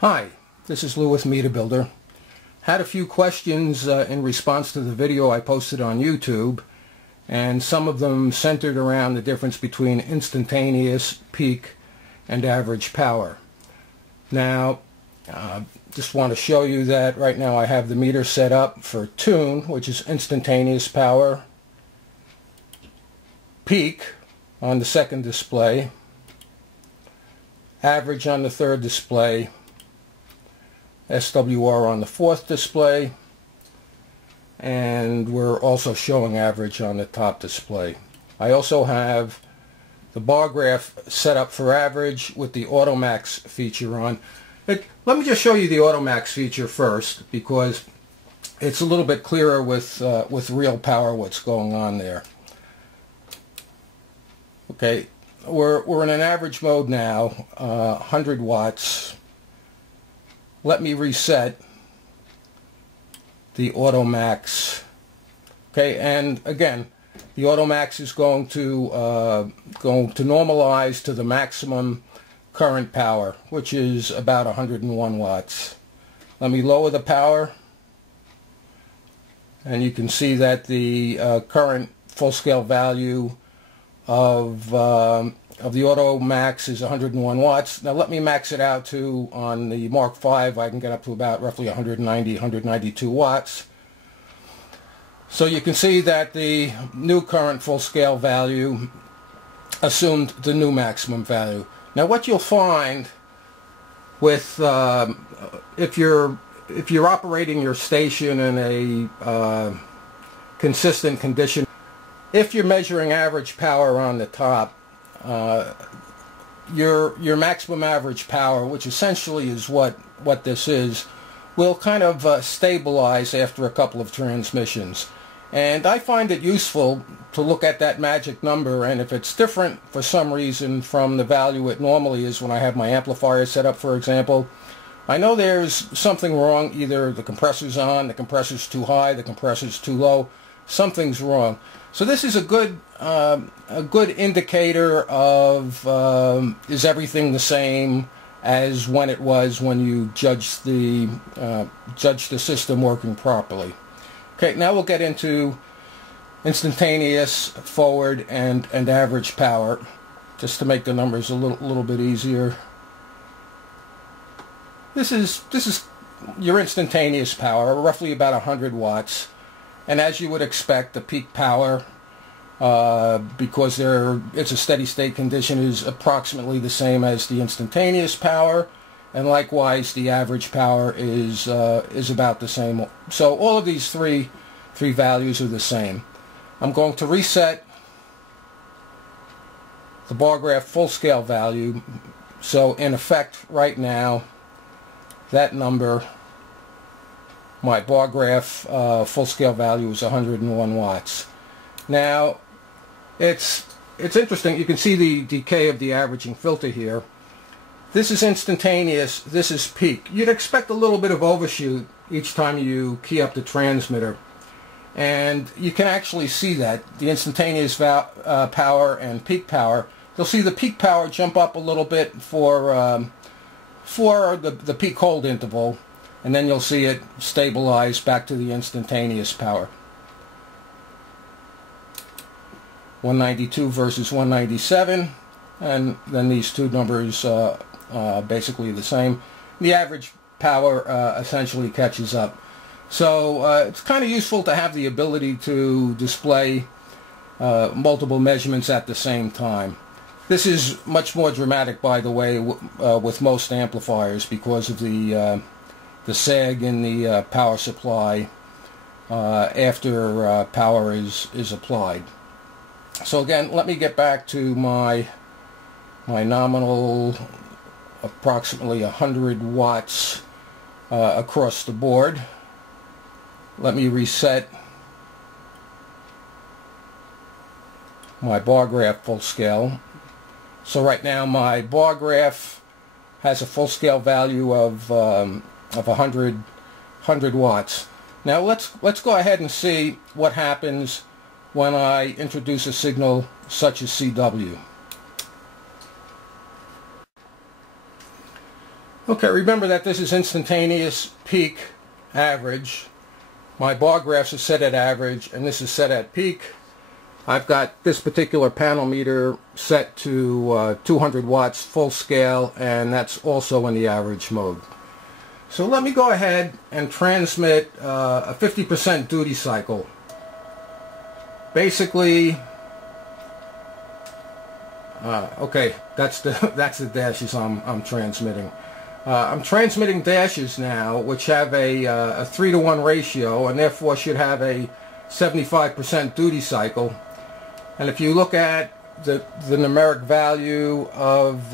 Hi, this is Lou with MeterBuilder. Had a few questions in response to the video I posted on YouTube, and some of them centered around the difference between instantaneous, peak, and average power. Now, just want to show you that right now I have the meter set up for tune, which is instantaneous power, peak on the second display, average on the third display, SWR on the fourth display, and we're also showing average on the top display. I also have the bar graph set up for average with the Automax feature on. Let me just show you the Automax feature first, because it's a little bit clearer with real power what's going on there. Okay, we're in an average mode now, 100 watts. Let me reset the Automax. Okay, and again, the Automax is going to normalize to the maximum current power, which is about 101 watts. Let me lower the power, and you can see that the current full-scale value of the Automax is 101 watts. Now let me max it out to, on the Mark V, I can get up to about roughly 190, 192 watts. So you can see that the new current full-scale value assumed the new maximum value. Now what you'll find with, if you're operating your station in a consistent condition, if you're measuring average power on the top, your maximum average power, which essentially is what this is, will kind of stabilize after a couple of transmissions. And I find it useful to look at that magic number, and if it's different for some reason from the value it normally is when I have my amplifier set up, for example, I know there's something wrong. Either the compressor's on, the compressor's too high, the compressor's too low, something's wrong. So this is a good indicator of is everything the same as when it was when you judged the system working properly. Okay, now we'll get into instantaneous, forward, and average power, just to make the numbers a little bit easier. This is your instantaneous power, roughly about 100 watts. And as you would expect, the peak power, because it's a steady state condition, is approximately the same as the instantaneous power, and likewise the average power is about the same. So all of these three values are the same. I'm going to reset the bar graph full scale value. So in effect right now, that number, my bar graph full-scale value is 101 watts. Now, it's interesting. You can see the decay of the averaging filter here. This is instantaneous. This is peak. You'd expect a little bit of overshoot each time you key up the transmitter, and you can actually see that the instantaneous power and peak power. You'll see the peak power jump up a little bit for the peak hold interval, and then you'll see it stabilize back to the instantaneous power. 192 versus 197, and then these two numbers basically the same. The average power essentially catches up. So it's kind of useful to have the ability to display multiple measurements at the same time. This is much more dramatic, by the way, with most amplifiers, because of the sag in the power supply after power is applied. So again, let me get back to my nominal approximately 100 watts across the board. Let me reset my bar graph full scale. So right now my bar graph has a full scale value of 100 watts. Now let's go ahead and see what happens when I introduce a signal such as CW. Okay, remember that this is instantaneous peak average. My bar graphs are set at average and this is set at peak. I've got this particular panel meter set to 200 watts full scale, and that's also in the average mode. So let me go ahead and transmit a 50% duty cycle. Basically, okay, that's the dashes I'm transmitting. I'm transmitting dashes now, which have a 3-to-1 ratio, and therefore should have a 75% duty cycle. And if you look at the numeric value of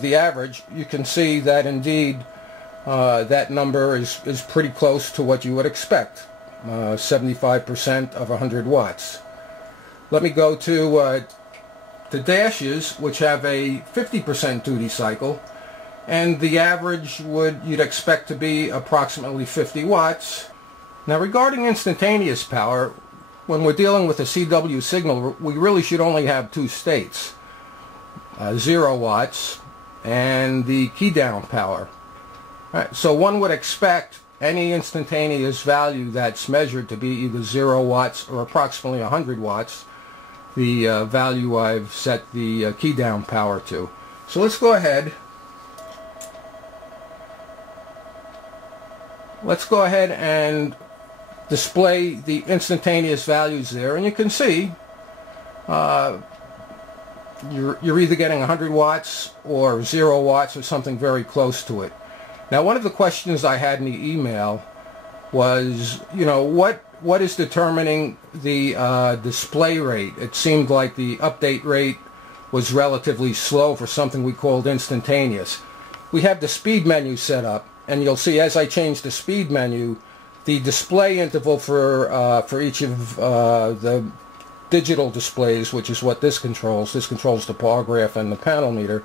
the average, you can see that indeed that number is pretty close to what you would expect, 75% of 100 watts. Let me go to the dashes, which have a 50% duty cycle, and the average you'd expect to be approximately 50 watts. Now, regarding instantaneous power, when we're dealing with a CW signal, we really should only have two states, 0 watts and the key down power. All right, so one would expect any instantaneous value that's measured to be either 0 watts or approximately 100 watts, the value I've set the key down power to. So let's go ahead. Let's go ahead and display the instantaneous values there, and you can see you're either getting 100 watts or 0 watts or something very close to it. Now, one of the questions I had in the email was, you know, what is determining the display rate? It seemed like the update rate was relatively slow for something we called instantaneous. We have the speed menu set up, and you'll see as I change the speed menu, the display interval for each of the digital displays, which is what this controls the bar graph and the panel meter,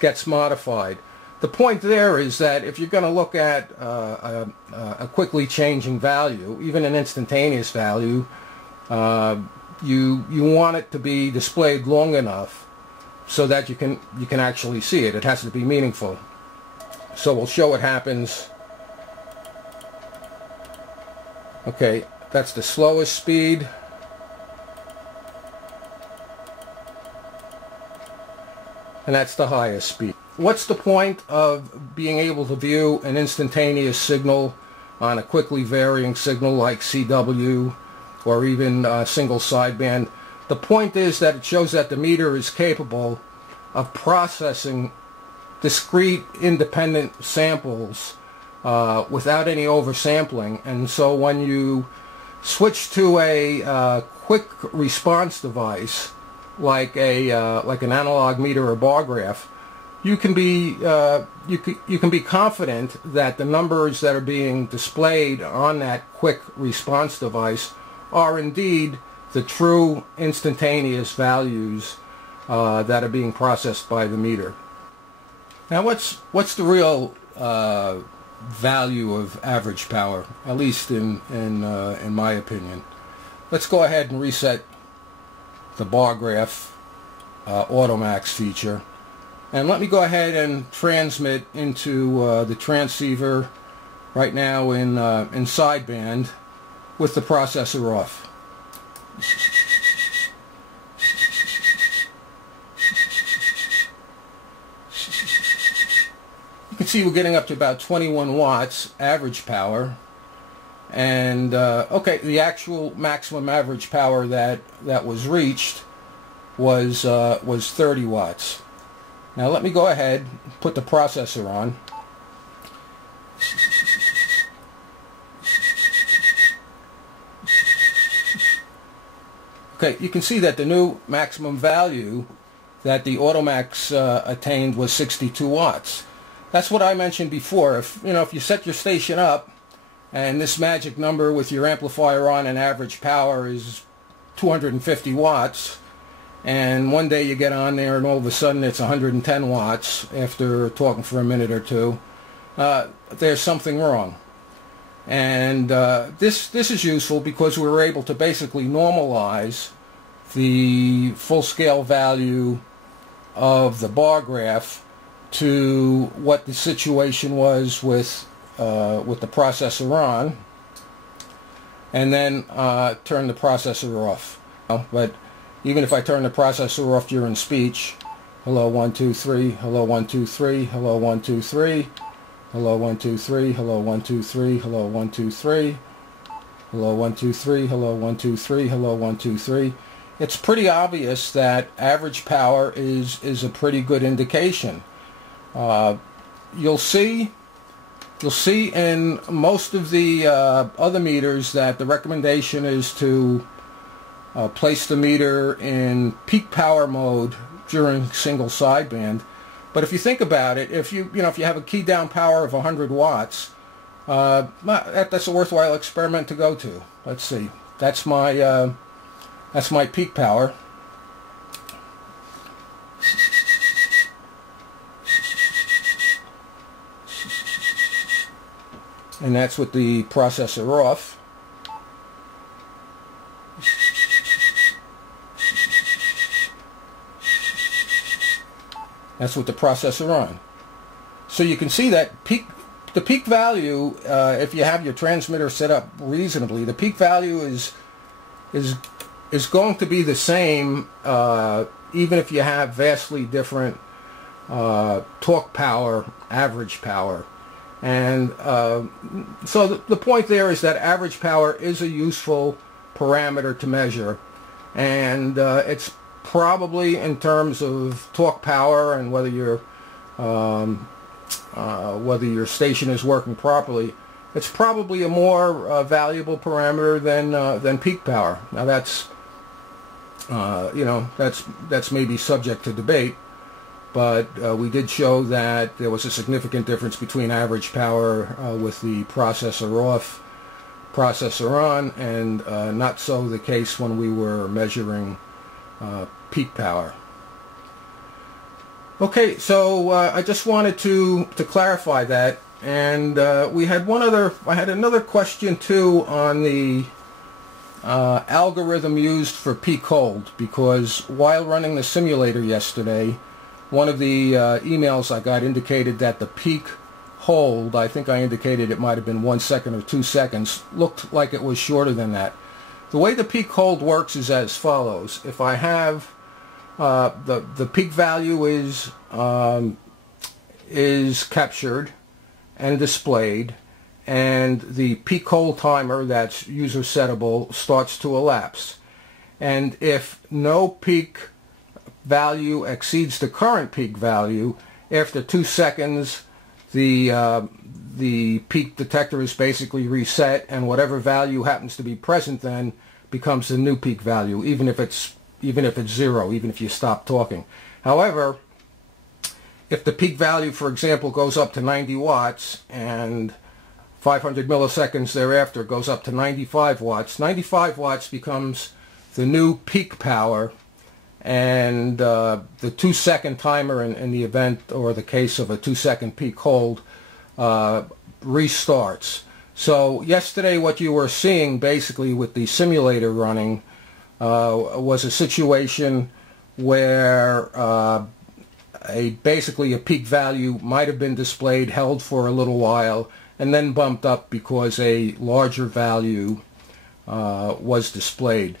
gets modified. The point there is that if you're going to look at a quickly changing value, even an instantaneous value, you want it to be displayed long enough so that you can actually see it. It has to be meaningful. So we'll show what happens. Okay, that's the slowest speed. And that's the highest speed. What's the point of being able to view an instantaneous signal on a quickly varying signal like CW or even single sideband? The point is that it shows that the meter is capable of processing discrete independent samples without any oversampling, and so when you switch to a quick response device like an analog meter or bar graph, you can be confident that the numbers that are being displayed on that quick response device are indeed the true instantaneous values that are being processed by the meter. Now, what's the real value of average power, at least in my opinion? Let's go ahead and reset the bar graph Automax feature, and let me go ahead and transmit into the transceiver right now in sideband with the processor off. You can see we're getting up to about 21 watts average power, and okay, the actual maximum average power that was reached was 30 watts. Now let me go ahead and put the processor on. Okay, you can see that the new maximum value that the Automax attained was 62 watts. That's what I mentioned before. If you set your station up and this magic number with your amplifier on and average power is 250 watts, and one day you get on there and all of a sudden it's 110 watts after talking for a minute or two, there's something wrong. And this is useful because we were able to basically normalize the full-scale value of the bar graph to what the situation was with the processor on, and then turn the processor off. But even if I turn the processor off during speech, hello 1 2 3, hello 1 2 3, hello 1 2 3, hello 1 2 3, hello 1 2 3, hello 1 2 3, hello 1 2 3, hello 1 2 3, hello 1 2 3. It's pretty obvious that average power is a pretty good indication. You'll see in most of the other meters that the recommendation is to place the meter in peak power mode during single sideband. But if you think about it, if you have a key down power of 100 watts, that's a worthwhile experiment to go to. Let's see. That's my peak power. And that's with the processor off. That's with the processor on. So you can see that the peak value, if you have your transmitter set up reasonably, the peak value is going to be the same even if you have vastly different torque power, average power. And so the point there is that average power is a useful parameter to measure, and it's probably, in terms of torque power and whether your station is working properly, it's probably a more valuable parameter than peak power. Now that's that's maybe subject to debate. But we did show that there was a significant difference between average power with the processor off, processor on, and not so the case when we were measuring peak power. Okay, so I just wanted to clarify that, and I had another question too on the algorithm used for peak hold, because while running the simulator yesterday, one of the emails I got indicated that the peak hold, I think I indicated it might have been 1 second or 2 seconds, looked like it was shorter than that. The way the peak hold works is as follows. If I have the peak value is captured and displayed, and the peak hold timer that's user settable starts to elapse. And if no peak value exceeds the current peak value, after 2 seconds the peak detector is basically reset, and whatever value happens to be present then becomes the new peak value, even if it's zero, even if you stop talking. However, if the peak value, for example, goes up to 90 watts and 500 milliseconds thereafter goes up to 95 watts, 95 watts becomes the new peak power, and the 2 second timer in the event or the case of a 2 second peak hold restarts. So yesterday what you were seeing basically with the simulator running was a situation where basically a peak value might have been displayed, held for a little while, and then bumped up because a larger value was displayed.